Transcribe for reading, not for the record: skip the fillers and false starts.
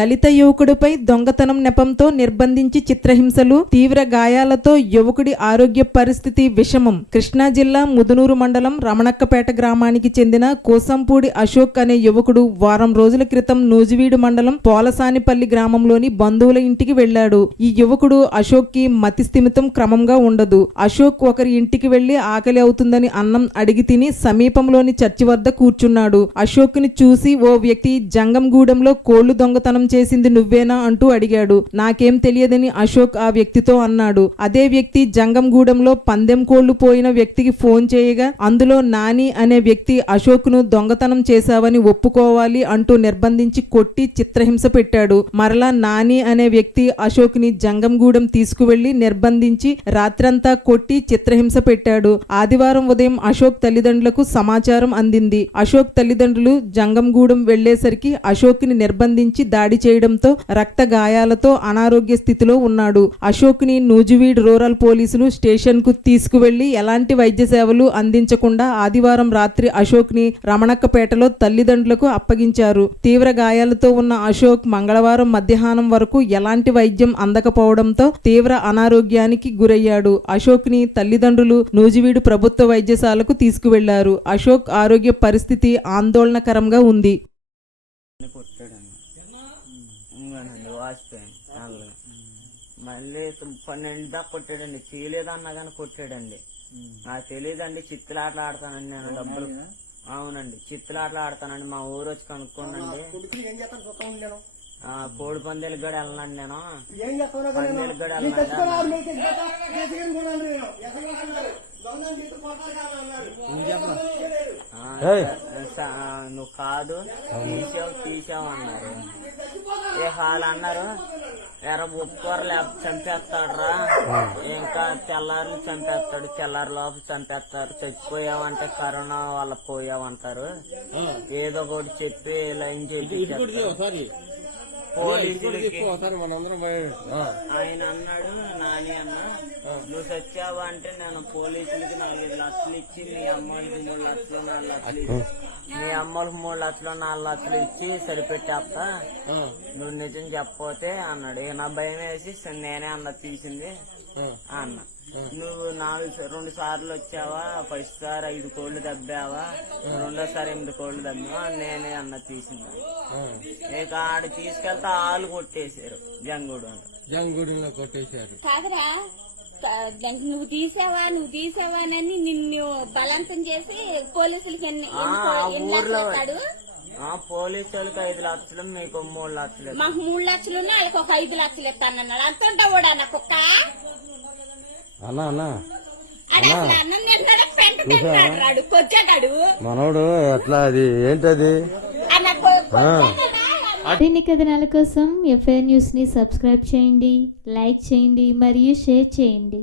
దళిత యువకుడిపై దొంగతనం నెపంతో నిర్బంధించి చిత్రహింసలు, తీవ్ర గాయాలతో యువకుడి ఆరోగ్య పరిస్థితి విషమం. కృష్ణా జిల్లా ముదునూరు మండలం రమణక్కపేట గ్రామానికి చెందిన కోసంపూడి అశోక్ అనే యువకుడు వారం రోజుల క్రితం నూజివీడు మండలం పోలసానిపల్లి గ్రామంలోని బంధువుల ఇంటికి వెళ్లాడు. ఈ యువకుడు అశోక్ కి మతి స్థిమితం క్రమంగా ఉండదు. అశోక్ ఒకరి ఇంటికి వెళ్లి ఆకలి అవుతుందని అన్నం అడిగి తిని సమీపంలోని చర్చి వద్ద కూర్చున్నాడు. అశోక్ ని చూసి ఓ వ్యక్తి జంగంగూడెంలో కోళ్లు దొంగతనం చేసింది నువ్వేనా అంటూ అడిగాడు. నాకేం తెలియదని అశోక్ ఆ వ్యక్తితో అన్నాడు. అదే వ్యక్తి జంగంగూడెంలో పందెం కోళ్లు పోయిన వ్యక్తికి ఫోన్ చేయగా అందులో నాని అనే వ్యక్తి అశోక్ ను దొంగతనం చేశావని ఒప్పుకోవాలి అంటూ నిర్బంధించి కొట్టి చిత్రహింస పెట్టాడు. మరలా నాని అనే వ్యక్తి అశోక్ ని జంగంగూడెం తీసుకువెళ్లి నిర్బంధించి రాత్రంతా కొట్టి చిత్రహింస పెట్టాడు. ఆదివారం ఉదయం అశోక్ తల్లిదండ్రులకు సమాచారం అందింది. అశోక్ తల్లిదండ్రులు జంగంగూడెం వెళ్లేసరికి అశోక్ ని నిర్బంధించి దాడి చేయడంతో రక్త గాయాలతో అనారోగ్య స్థితిలో ఉన్నాడు. అశోక్ ని నూజివీడు రూరల్ పోలీసులు స్టేషన్ కు తీసుకువెళ్లి ఎలాంటి వైద్య సేవలు అందించకుండా ఆదివారం రాత్రి అశోక్ ని రమణక్కపేటలో తల్లిదండ్రులకు అప్పగించారు. తీవ్ర గాయాలతో ఉన్న అశోక్ మంగళవారం మధ్యాహ్నం వరకు ఎలాంటి వైద్యం అందకపోవడంతో తీవ్ర అనారోగ్యానికి గురయ్యాడు. అశోక్ ని తల్లిదండ్రులు నూజివీడు ప్రభుత్వ వైద్యశాలకు తీసుకువెళ్లారు. అశోక్ ఆరోగ్య పరిస్థితి ఆందోళనకరంగా ఉంది. మళ్ళీ 12 దాకా కొట్టాడండి. చేయలేదన్నా కానీ కొట్టాడండి. నాకు తెలియదండి. చిత్తులాటలు ఆడతానండి నేను. డబ్బులు అవునండి, చిత్తులాటలు ఆడతానండి. మా ఊరు వచ్చి కనుక్కోనండి. కోడి పందేలకు కూడా వెళ్ళనండి నేను. పందేలకు కూడా వెళ్ళనండి. నువ్వు కాదు తీసావు అన్నారు. ఏ హాల్ అన్నారు. ఎర ఒప్పుకోరు లేకపోతే చంపేస్తాడురా, ఇంకా తెల్లారులు చంపేస్తాడు, తెల్లారి లోపల చంపేస్తారు, చచ్చిపోయావంటే కరోనా వల్ల పోయావంటారు. ఏదో ఒకటి చెప్పి లైన్ చెప్పి పోలీసులకి ఆయన అన్నాడు. నాని అన్న, నువ్వు చచ్చావా అంటే నేను పోలీసులకి 4 లక్షలు ఇచ్చి మీ అమ్మోళ్ళకి 3 లక్షలు 4 లక్షలు ఇచ్చి మీ అమ్మోళ్ళకి 3 లక్షలు 4 లక్షలు ఇచ్చి సరిపెట్టేస్తా, నువ్వు నిజం చెప్పపోతే అన్నాడు. నా భయం వేసి నేనే అన్న తీసింది అన్న. నువ్వు 2 సార్లు వచ్చావా, ఫస్ట్ సారి 5 కోళ్లు దబ్బావా, రెండోసారి 8 కోళ్లు దబ్బావా, నేనే అన్న తీసిందా. ఇక ఆడ తీసుకెళ్తే ఆలు కొట్టేశారు. జంగుడులో కొట్టేశారు. నువ్వు తీసావానని నిన్ను బలవంతం చేసి పోలీసులకి ఊర్లో పోలీసు వాళ్ళకి 5 లక్షలు, మీకు 3 లక్షలు. మాకు 3 లక్షలు వాళ్ళకి ఒక 5 లక్షలు ఇస్తానన్నాడు. అంతా కూడా నా కుక్క మనోడు ఎట్లా, అది ఏంటది? మరిన్ని కథనాల కోసం FAI న్యూస్ ని సబ్స్క్రైబ్ చేయండి, లైక్ చేయండి మరియు షేర్ చేయండి.